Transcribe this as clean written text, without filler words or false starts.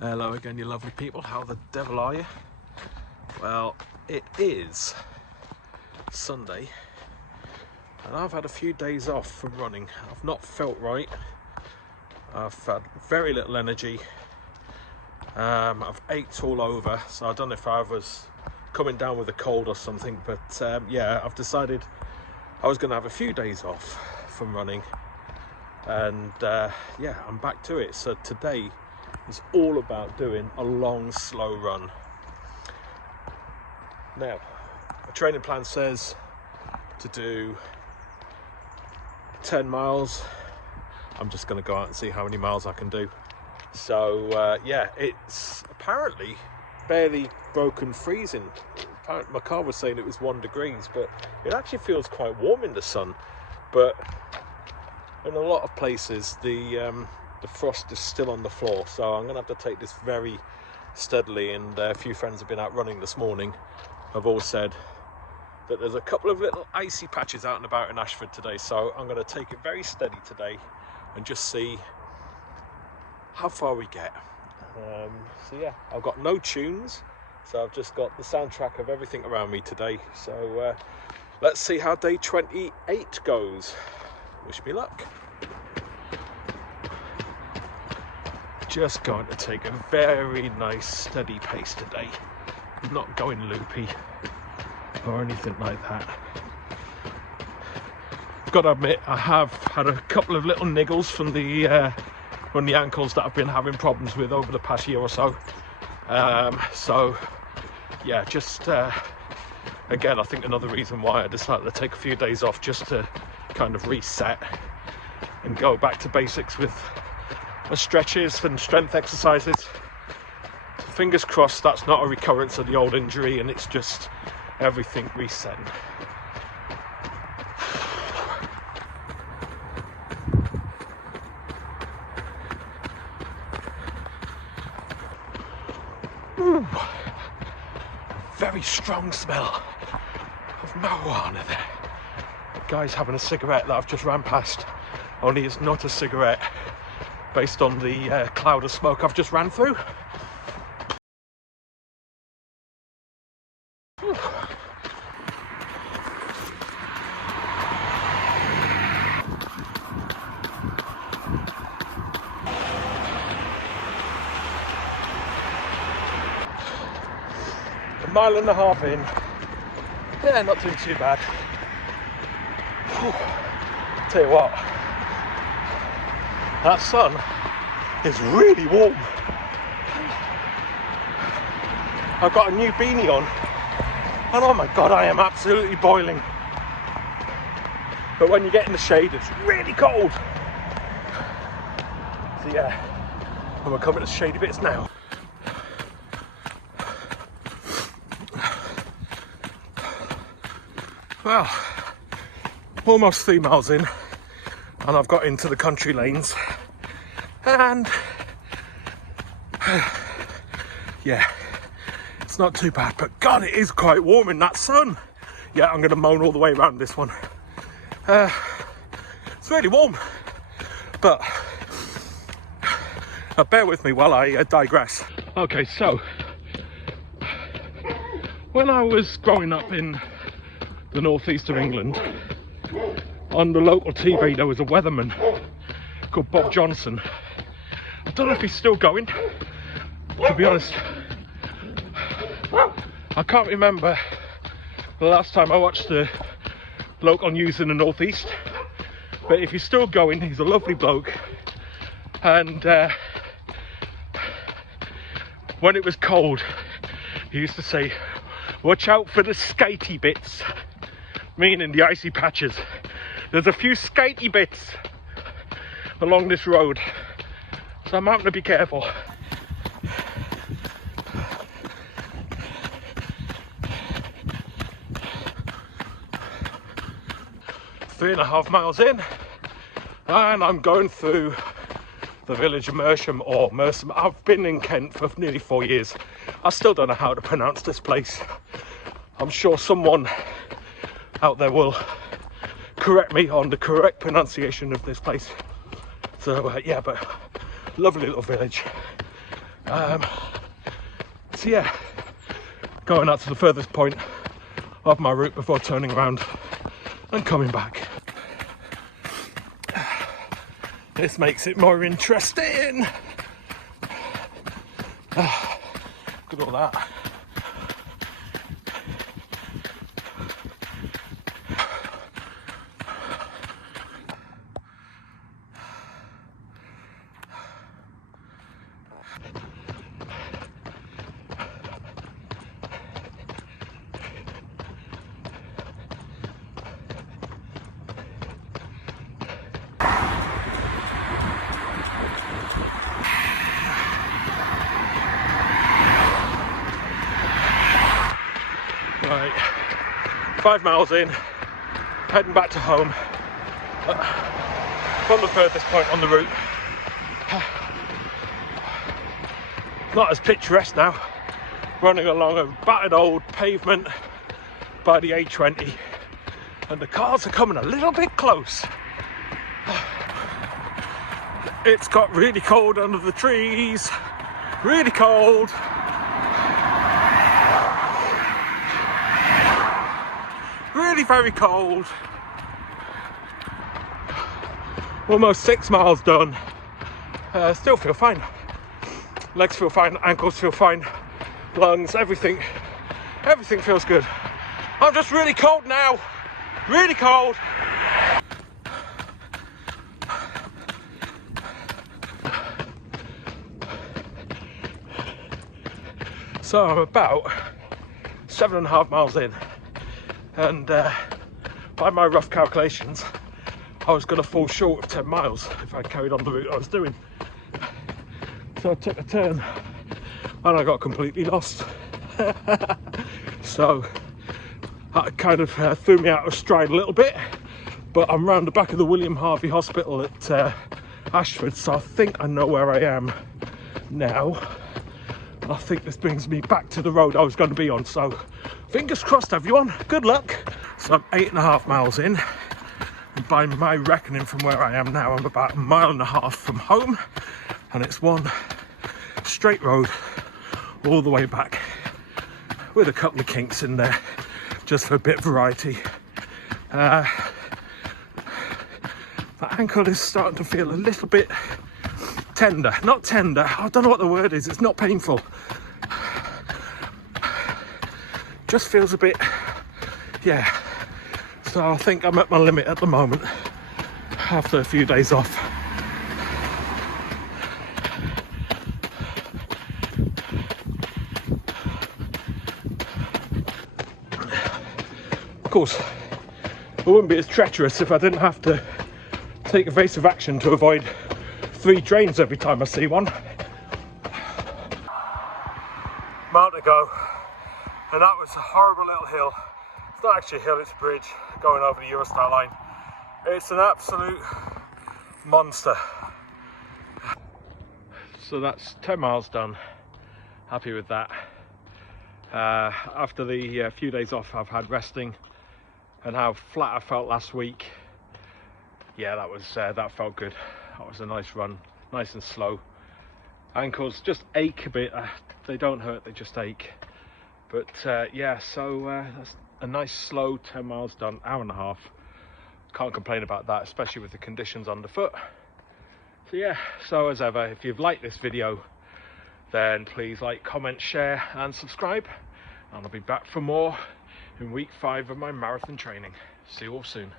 Hello again, you lovely people. How the devil are you? Well, it is Sunday and I've had a few days off from running. I've not felt right. I've had very little energy. I've ached all over, so I don't know if I was coming down with a cold or something, but yeah, I've decided I was going to have a few days off from running, and yeah, I'm back to it. So today is all about doing a long, slow run. Now, my training plan says to do 10 miles. I'm just going to go out and see how many miles I can do. So yeah, it's apparently barely broken freezing. Apparently, my car was saying it was 1 degree, but it actually feels quite warm in the sun. But in a lot of places, the frost is still on the floor, so I'm going to have to take this very steadily. And a few friends have been out running this morning. Have all said that there's a couple of little icy patches out and about in Ashford today, so I'm going to take it very steady today and just see how far we get. So yeah, I've got no tunes, so I've just got the soundtrack of everything around me today. So let's see how day 28 goes. Wish me luck. Just going to take a very nice steady pace today. Not going loopy or anything like that. I've got to admit, I have had a couple of little niggles from the ankles that I've been having problems with over the past year or so. So yeah, just again, I think another reason why I decided to take a few days off, just to kind of reset and go back to basics with my stretches and strength exercises. Fingers crossed that's not a recurrence of the old injury and it's just everything resetting. Ooh, very strong smell of marijuana there. The guy's having a cigarette that I've just ran past, only it's not a cigarette based on the cloud of smoke I've just ran through. A mile and a half in. Yeah, not doing too bad. Whew. Tell you what, that sun is really warm. I've got a new beanie on and oh my god, I am absolutely boiling. But when you get in the shade, it's really cold. So yeah, and we're coming to shady bits now. Well, almost 3 miles in and I've got into the country lanes and yeah, it's not too bad, but god, it is quite warm in that sun. Yeah, I'm going to moan all the way around this one. It's really warm, but bear with me while I digress. Okay, so when I was growing up in the northeast of England, on the local TV there was a weatherman called Bob Johnson. I don't know if he's still going, to be honest. I can't remember the last time I watched the local news in the northeast, but if he's still going, he's a lovely bloke. And when it was cold, he used to say, watch out for the skatey bits, meaning the icy patches. There's a few skatey bits along this road, so I'm having to be careful. Three and a half miles in, and I'm going through the village of Mersham, or Mersham. I've been in Kent for nearly 4 years. I still don't know how to pronounce this place. I'm sure someone out there will correct me on the correct pronunciation of this place. So yeah, but lovely little village. So yeah, going out to the furthest point of my route before turning around and coming back. This makes it more interesting. Look at all that. Right, 5 miles in, heading back to home from the furthest point on the route. Not as picturesque now, running along a battered old pavement by the A20, and the cars are coming a little bit close. It's got really cold under the trees, really cold. Really very cold. Almost 6 miles done. Still feel fine. Legs feel fine, ankles feel fine, lungs, everything feels good. I'm just really cold now. Really cold. So I'm about 7.5 miles in. And by my rough calculations, I was going to fall short of 10 miles if I carried on the route I was doing. So I took a turn and I got completely lost. So that kind of threw me out of stride a little bit, but I'm round the back of the William Harvey Hospital at Ashford, so I think I know where I am now. I think this brings me back to the road I was going to be on, so fingers crossed everyone, good luck. So I'm 8.5 miles in, and by my reckoning from where I am now, I'm about 1.5 miles from home, and it's one straight road all the way back with a couple of kinks in there just for a bit of variety. My ankle is starting to feel a little bit tender, not tender, I don't know what the word is, it's not painful, just feels a bit, yeah. So I think I'm at my limit at the moment after a few days off. Of course, it wouldn't be as treacherous if I didn't have to take evasive action to avoid 3 trains every time I see one. Mile to go, and that was a horrible little hill. It's not actually a hill, it's a bridge going over the Eurostar line. It's an absolute monster. So that's 10 miles done. Happy with that. After the few days off I've had resting and how flat I felt last week, yeah, that felt good. That was a nice run, nice and slow. Ankles just ache a bit. They don't hurt, they just ache. But yeah, so that's a nice slow 10 miles done, 1.5 hours. Can't complain about that, especially with the conditions underfoot. So yeah, so as ever, if you've liked this video, then please like, comment, share and subscribe. And I'll be back for more in week 5 of my marathon training. See you all soon.